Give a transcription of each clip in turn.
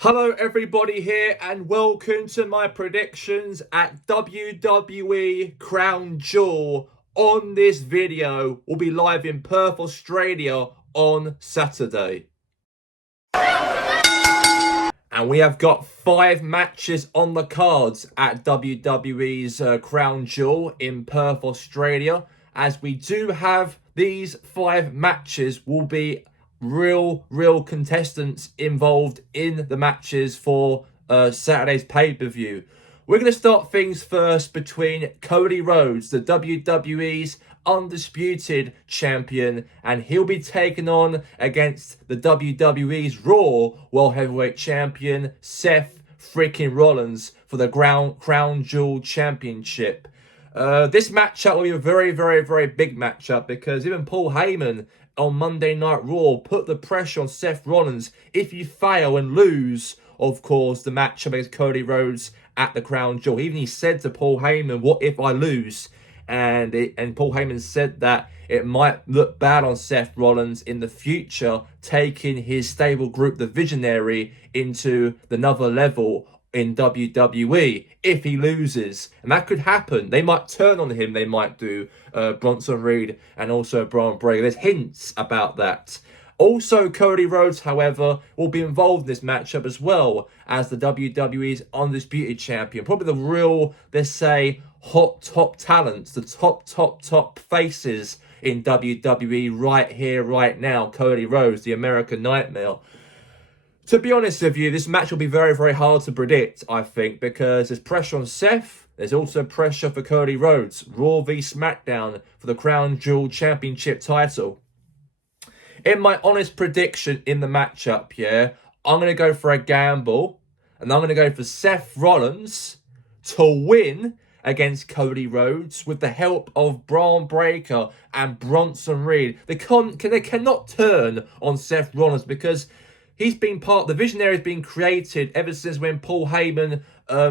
Hello everybody here and welcome to my predictions at WWE Crown Jewel. On this video, we'll be live in Perth, Australia on Saturday. And we have got 5 matches on the cards at WWE's Crown Jewel in Perth, Australia. As we do have these 5 matches will be real contestants involved in the matches for Saturday's pay-per-view. We're going to start things first between Cody Rhodes, the WWE's undisputed champion, and he'll be taking on against the WWE's Raw World Heavyweight Champion, Seth freaking Rollins, for the Crown Jewel Championship. This matchup will be a very big matchup because even Paul Heyman on Monday Night Raw put the pressure on Seth Rollins. If you fail and lose, of course, the matchup against Cody Rhodes at the Crown Jewel. Even he said to Paul Heyman, "What if I lose?" And Paul Heyman said that it might look bad on Seth Rollins in the future, taking his stable group, the Visionary, into another level in WWE if he loses. And that could happen. They might turn on him. They might do Bronson Reed and also Braun Breaker. There's hints about that. Also, Cody Rhodes, however, will be involved in this matchup as well as the WWE's undisputed champion. Probably the real, let's say, hot top talents, the top faces in WWE right here, right now. Cody Rhodes, the American Nightmare. To be honest with you, this match will be very hard to predict, I think, because there's pressure on Seth. There's also pressure for Cody Rhodes. Raw v SmackDown for the Crown Jewel Championship title. In my honest prediction in the matchup, I'm going to go for a gamble. And I'm going to go for Seth Rollins to win against Cody Rhodes with the help of Braun Breaker and Bronson Reed. They cannot turn on Seth Rollins because he's been the Visionary has been created ever since when Paul Heyman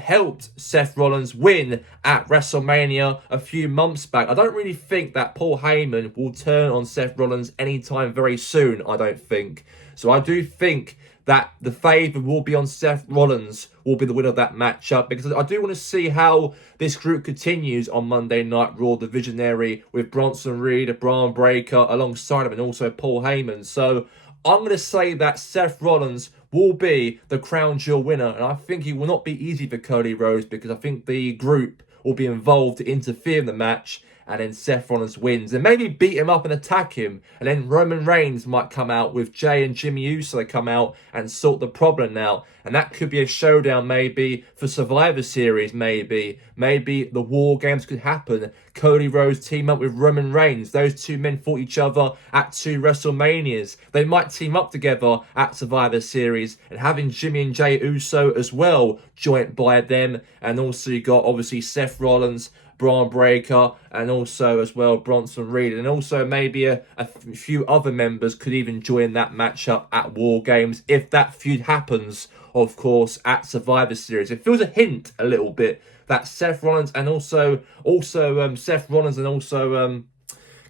helped Seth Rollins win at WrestleMania a few months back. I don't really think that Paul Heyman will turn on Seth Rollins anytime very soon, I don't think. So I do think that the favour will be on Seth Rollins, will be the winner of that matchup, because I do want to see how this group continues on Monday Night Raw, the Visionary, with Bronson Reed, Braun Breaker alongside him, and also Paul Heyman. So I'm going to say that Seth Rollins will be the Crown Jewel winner, and I think it will not be easy for Cody Rhodes because I think the group will be involved to interfere in the match, and then Seth Rollins wins and maybe beat him up and attack him, and then Roman Reigns might come out with Jay and Jimmy Uso come out and sort the problem out, and that could be a showdown maybe for Survivor Series. Maybe the War Games could happen. Cody Rhodes team up with Roman Reigns. Those two men fought each other at 2 WrestleManias. They might team up together at Survivor Series, and having Jimmy and Jay Uso as well joined by them, and also you got obviously Seth Rollins, Braun Breaker, and also as well Bronson Reed, and also maybe a few other members could even join that matchup at War Games if that feud happens, of course, at Survivor Series. It feels a hint a little bit that Seth Rollins and also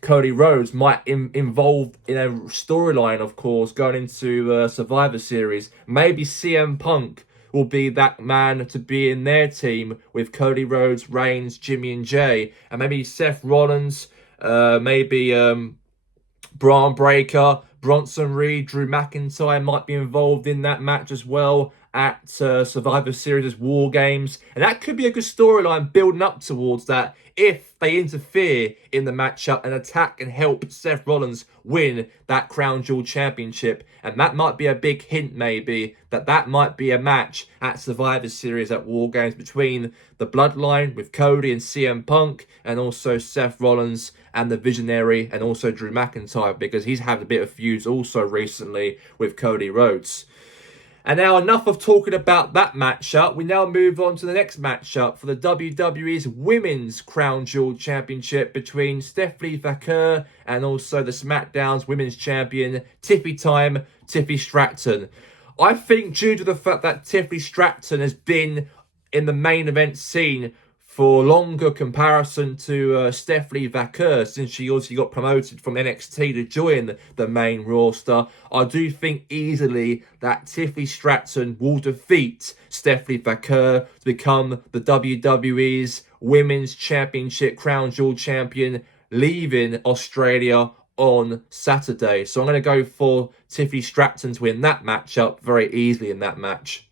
Cody Rhodes might involve in a storyline, of course, going into Survivor Series. Maybe CM Punk will be that man to be in their team with Cody Rhodes, Reigns, Jimmy and Jay. And maybe Seth Rollins, maybe Braun Breaker, Bronson Reed, Drew McIntyre might be involved in that match as well at Survivor Series War Games. And that could be a good storyline building up towards that if they interfere in the matchup and attack and help Seth Rollins win that Crown Jewel Championship. And that might be a big hint maybe that might be a match at Survivor Series at War Games between the Bloodline with Cody and CM Punk, and also Seth Rollins and the Visionary, and also Drew McIntyre, because he's had a bit of feuds also recently with Cody Rhodes. And now enough of talking about that matchup. We now move on to the next matchup for the WWE's Women's Crown Jewel Championship between Stephanie Vaquer and also the SmackDown's Women's Champion, Tiffy Stratton. I think due to the fact that Tiffy Stratton has been in the main event scene for longer comparison to Stephanie Vaquer, since she also got promoted from NXT to join the main roster. I do think easily that Tiffany Stratton will defeat Stephanie Vaquer to become the WWE's Women's Championship Crown Jewel champion, leaving Australia on Saturday. So I'm going to go for Tiffany Stratton to win that matchup very easily in that match.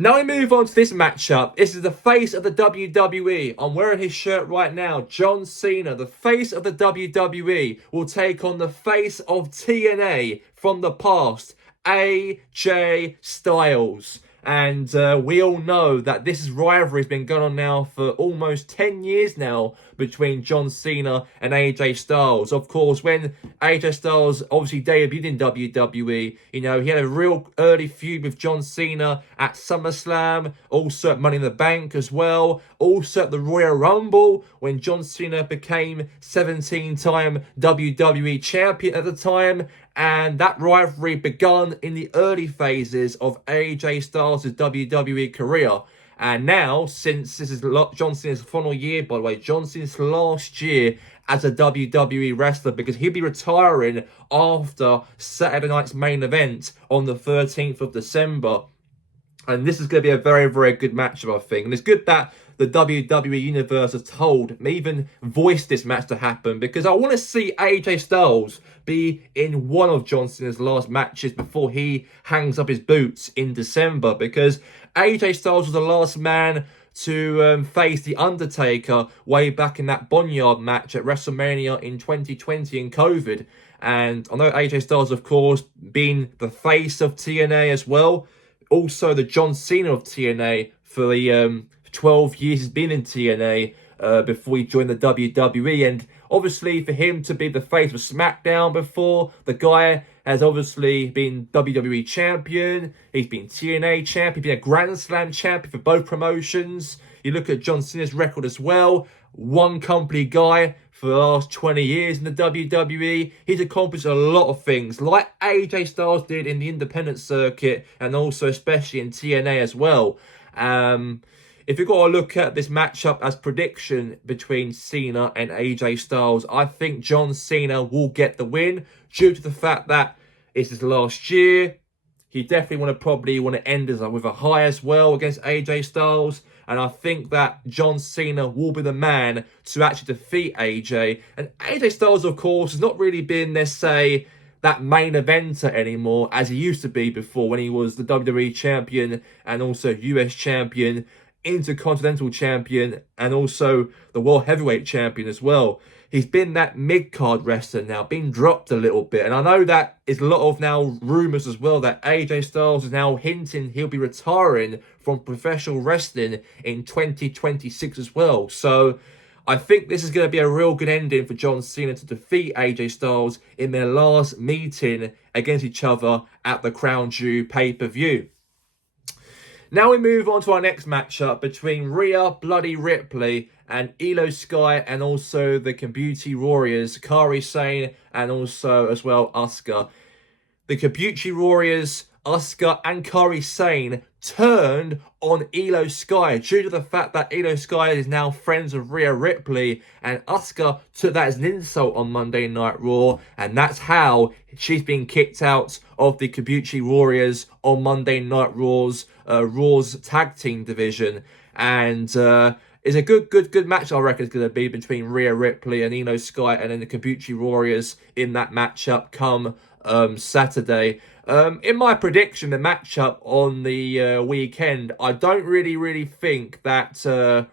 Now we move on to this matchup. This is the face of the WWE. I'm wearing his shirt right now. John Cena, the face of the WWE, will take on the face of TNA from the past, AJ Styles. And we all know that this rivalry has been going on now for almost 10 years now between John Cena and AJ Styles. Of course, when AJ Styles obviously debuted in WWE, you know, he had a real early feud with John Cena at SummerSlam, also at Money in the Bank as well, also at the Royal Rumble when John Cena became 17-time WWE champion at the time. And that rivalry begun in the early phases of AJ Styles' WWE career. And now, since this is John Cena's final year, by the way, John Cena's last year as a WWE wrestler, because he'll be retiring after Saturday night's main event on the 13th of December. And this is going to be a very, very good matchup, I think. And it's good that the WWE Universe has told me, even voiced this match to happen, because I want to see AJ Styles be in one of John Cena's last matches before he hangs up his boots in December, because AJ Styles was the last man to face The Undertaker way back in that Boneyard match at WrestleMania in 2020 in COVID. And I know AJ Styles, of course, being the face of TNA as well, also the John Cena of TNA for the 12 years he's been in TNA before he joined the WWE. And obviously for him to be the face of SmackDown before, the guy has obviously been WWE champion, he's been TNA champion, he's been a Grand Slam champion for both promotions. You look at John Cena's record as well, one company guy for the last 20 years in the WWE. He's accomplished a lot of things, like AJ Styles did in the independent circuit, and also especially in TNA as well. If you've got to look at this matchup as prediction between Cena and AJ Styles, I think John Cena will get the win due to the fact that it's his last year. He definitely probably want to end with a high as well against AJ Styles. And I think that John Cena will be the man to actually defeat AJ. And AJ Styles, of course, has not really been, let's say, that main eventer anymore as he used to be before, when he was the WWE champion and also US champion, Intercontinental champion, and also the World Heavyweight champion as well. He's been that mid-card wrestler now, been dropped a little bit. And I know that is a lot of now rumours as well that AJ Styles is now hinting he'll be retiring from professional wrestling in 2026 as well. So I think this is going to be a real good ending for John Cena to defeat AJ Styles in their last meeting against each other at the Crown Jewel pay-per-view. Now we move on to our next matchup between Rhea Bloody Ripley and Io Sky, and also the Kabuki Warriors, Kairi Sane, and also as well Asuka. The Kabuki Warriors, Asuka and Kairi Sane turned on Io Sky due to the fact that Io Sky is now friends with Rhea Ripley, and Asuka took that as an insult on Monday Night Raw, and that's how she's been kicked out of the Kabuki Warriors on Monday Night Raw's tag team division. And it's a good match, I reckon, it's going to be between Rhea Ripley and Io Sky, and then the Kabuki Warriors in that matchup come Saturday. In my prediction, the matchup on the weekend, I don't really think that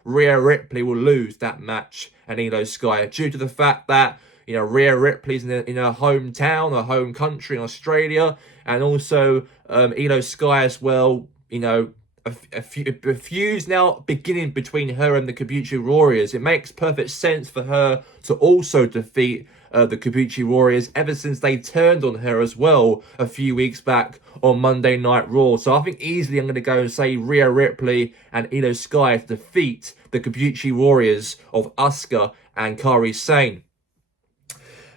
Rhea Ripley will lose that match and Io Sky, due to the fact that, you know, Rhea Ripley's in her hometown, her home country in Australia, and also Io Sky as well. You know, a feud now beginning between her and the Kabuki Warriors. It makes perfect sense for her to also defeat the Kabuki Warriors, ever since they turned on her as well a few weeks back on Monday Night Raw. So I think easily I'm going to go and say Rhea Ripley and Io Sky to defeat the Kabuki Warriors of Asuka and Kairi Sane.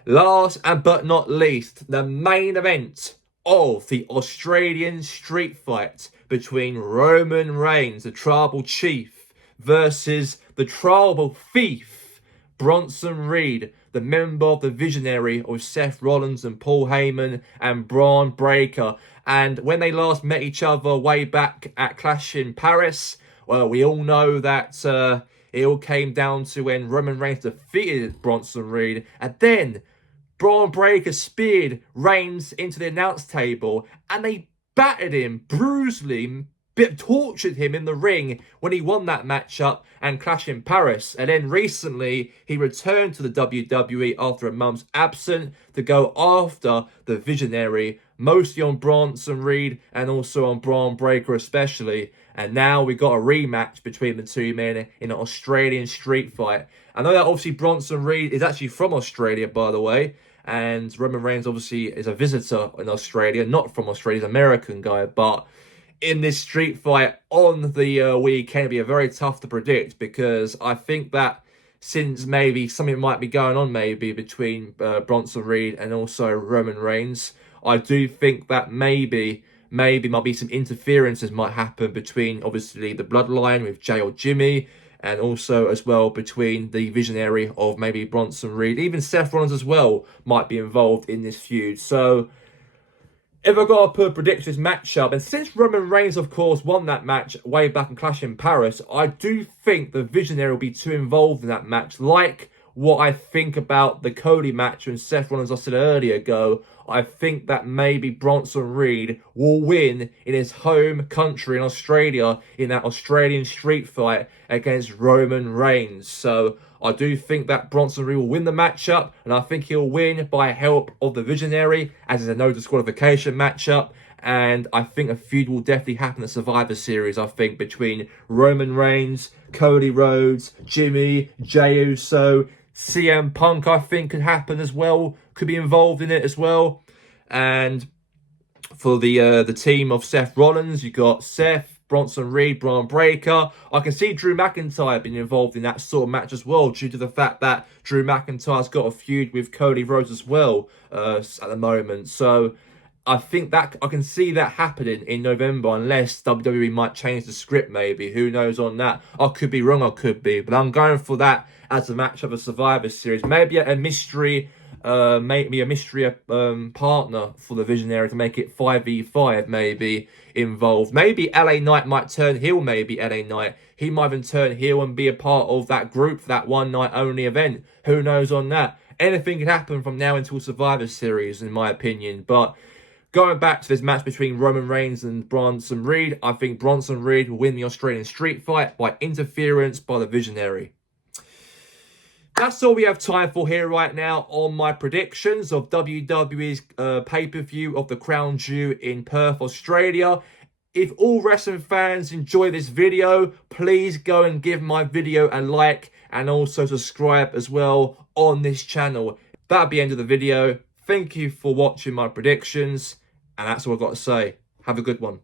Last but not least, the main event of the Australian street fight between Roman Reigns, the Tribal Chief, versus the tribal thief, Bronson Reed, the member of the Visionary of Seth Rollins and Paul Heyman and Braun Breaker. And when they last met each other way back at Clash in Paris, well, we all know that it all came down to when Roman Reigns defeated Bronson Reed. And then Braun Breaker speared Reigns into the announce table and they battered him, bruised him, tortured him in the ring when he won that matchup and Clash in Paris. And then recently, he returned to the WWE after a month's absence to go after the Visionary, mostly on Bronson Reed and also on Braun Breaker especially. And now we got a rematch between the two men in an Australian street fight. I know that obviously Bronson Reed is actually from Australia, by the way. And Roman Reigns obviously is a visitor in Australia, not from Australia, he's an American guy. But in this street fight on the weekend, it'll be very tough to predict, because I think that since maybe something might be going on maybe between Bronson Reed and also Roman Reigns, I do think that maybe might be some interferences might happen between obviously the bloodline with Jay or Jimmy, and also as well between the Visionary of maybe Bronson Reed. Even Seth Rollins as well might be involved in this feud. So if I got to put a predictions matchup, and since Roman Reigns, of course, won that match way back in Clash in Paris, I do think the Visionary will be too involved in that match. Like what I think about the Cody match when Seth Rollins, I said earlier ago, I think that maybe Bronson Reed will win in his home country in Australia in that Australian street fight against Roman Reigns. So I do think that Bronson Reed will win the matchup, and I think he'll win by help of the Visionary, as it's a no disqualification matchup. And I think a feud will definitely happen at Survivor Series, I think, between Roman Reigns, Cody Rhodes, Jimmy, Jey Uso, CM Punk, I think, could happen as well, could be involved in it as well. And for the team of Seth Rollins, you got Seth, Bronson Reed, Braun Breaker. I can see Drew McIntyre being involved in that sort of match as well, due to the fact that Drew McIntyre's got a feud with Cody Rhodes as well at the moment. So I think that I can see that happening in November, unless WWE might change the script maybe. Who knows on that? I could be wrong, I could be. But I'm going for that as a match of a Survivor Series. Maybe a mystery partner for the Visionary to make it 5v5 maybe involved. Maybe LA Knight might turn heel, maybe LA Knight. He might even turn heel and be a part of that group for that one night only event. Who knows on that? Anything can happen from now until Survivor Series, in my opinion. But going back to this match between Roman Reigns and Bronson Reed, I think Bronson Reed will win the Australian street fight by interference by the Visionary. That's all we have time for here right now on my predictions of WWE's pay-per-view of the Crown Jewel in Perth, Australia. If all wrestling fans enjoy this video, please go and give my video a like and also subscribe as well on this channel. That'll be the end of the video. Thank you for watching my predictions, and that's all I've got to say. Have a good one.